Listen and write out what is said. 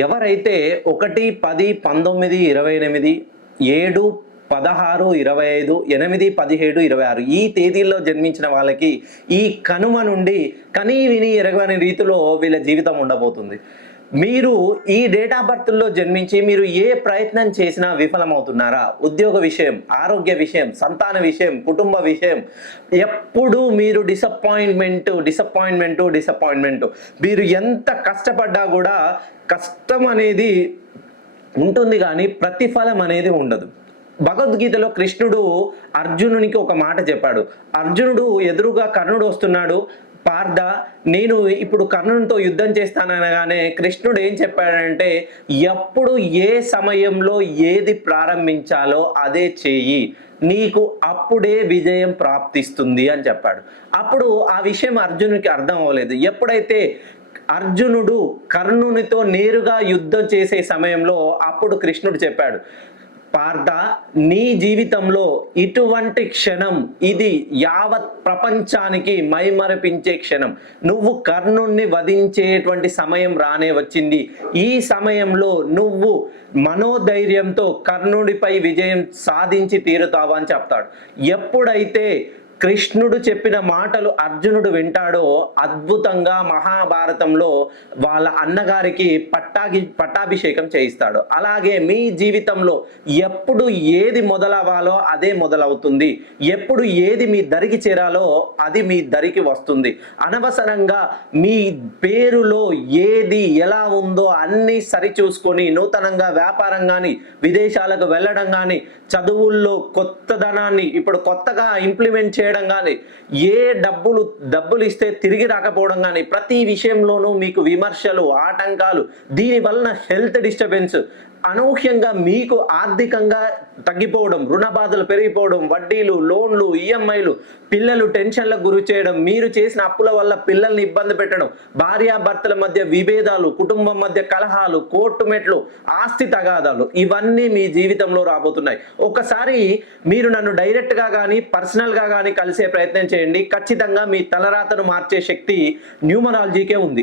ఎవరైతే 1, 10, 19, 28, 7, 16, 25, 8, 17, 26 ఈ తేదీల్లో జన్మించిన వాళ్ళకి ఈ కనుమ నుండి కనీ విని ఎరగని రీతిలో వీళ్ళ జీవితం ఉండబోతుంది. మీరు ఈ డేట్ ఆఫ్ బర్త్‌లో జన్మించి మీరు ఏ ప్రయత్నం చేసినా విఫలమవుతున్నారా? ఉద్యోగ విషయం, ఆరోగ్య విషయం, సంతాన విషయం, కుటుంబ విషయం ఎప్పుడూ మీరు డిసప్పాయింట్‌మెంటు. మీరు ఎంత కష్టపడ్డా గూడా కష్టం అనేది ఉంటుంది గానీ ప్రతిఫలం అనేది ఉండదు. భగవద్గీతలో కృష్ణుడు అర్జునునికి ఒక మాట చెప్పాడు. అర్జునుడు ఎదురుగా కర్ణుడు వస్తున్నాడు. పార్థ, నేను ఇప్పుడు కర్ణునితో యుద్ధం చేస్తాననగానే కృష్ణుడు ఏం చెప్పాడంటే, ఎప్పుడు ఏ సమయంలో ఏది ప్రారంభించాలో అదే చెయ్యి, నీకు అప్పుడే విజయం ప్రాప్తిస్తుంది అని చెప్పాడు. అప్పుడు ఆ విషయం అర్జునుడికి అర్థం అవ్వలేదు. ఎప్పుడైతే అర్జునుడు కర్ణునితో నేరుగా యుద్ధం చేసే సమయంలో అప్పుడు కృష్ణుడు చెప్పాడు, పార్థ, నీ జీవితంలో ఇటువంటి క్షణం ఇది యావత్ ప్రపంచానికి మైమరపించే క్షణం. నువ్వు కర్ణుణ్ణి వధించేటువంటి సమయం రానే వచ్చింది. ఈ సమయంలో నువ్వు మనోధైర్యంతో కర్ణుడిపై విజయం సాధించి తీరుతావా అని చెప్తాడు. ఎప్పుడైతే కృష్ణుడు చెప్పిన మాటలు అర్జునుడు వింటాడో అద్భుతంగా మహాభారతంలో వాళ్ళ అన్నగారికి పట్టాభిషేకం చేయిస్తాడు. అలాగే మీ జీవితంలో ఎప్పుడు ఏది మొదలవ్వాలో అదే మొదలవుతుంది. ఎప్పుడు ఏది మీ దరికి చేరాలో అది మీ దరికి వస్తుంది. అనవసరంగా మీ పేరులో ఏది ఎలా ఉందో అన్నీ సరిచూసుకొని నూతనంగా వ్యాపారం కానీ, విదేశాలకు వెళ్ళడం కానీ, చదువుల్లో కొత్తదనాన్ని ఇప్పుడు కొత్తగా ఇంప్లిమెంట్ చేయడం కానీ, ఏ డబ్బులు ఇస్తే తిరిగి రాకపోవడం కానీ, ప్రతి విషయంలోనూ మీకు విమర్శలు, ఆటంకాలు, దీని వలన హెల్త్ డిస్టర్బెన్స్, అనూహ్యంగా మీకు ఆర్థికంగా తగ్గిపోవడం, రుణ బాధలు పెరిగిపోవడం, వడ్డీలు, లోన్లు, ఈఎంఐలు, పిల్లలు టెన్షన్లకు గురి చేయడం, మీరు చేసిన అప్పుల వల్ల పిల్లల్ని ఇబ్బంది పెట్టడం, భార్యాభర్తల మధ్య విభేదాలు, కుటుంబం మధ్య కలహాలు, కోర్టు మెట్లు, ఆస్తి తగాదాలు, ఇవన్నీ మీ జీవితంలో రాబోతున్నాయి. ఒకసారి మీరు నన్ను డైరెక్ట్గా కానీ పర్సనల్గా కానీ కలిసే ప్రయత్నం చేయండి. ఖచ్చితంగా మీ తలరాతను మార్చే శక్తి న్యూమరాలజీకే ఉంది.